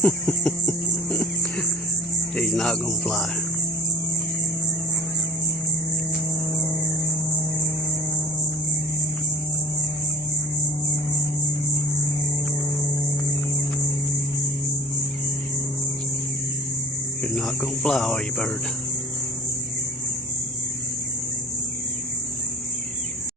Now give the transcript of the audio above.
He's not gonna fly. You're not gonna fly, are you, bird?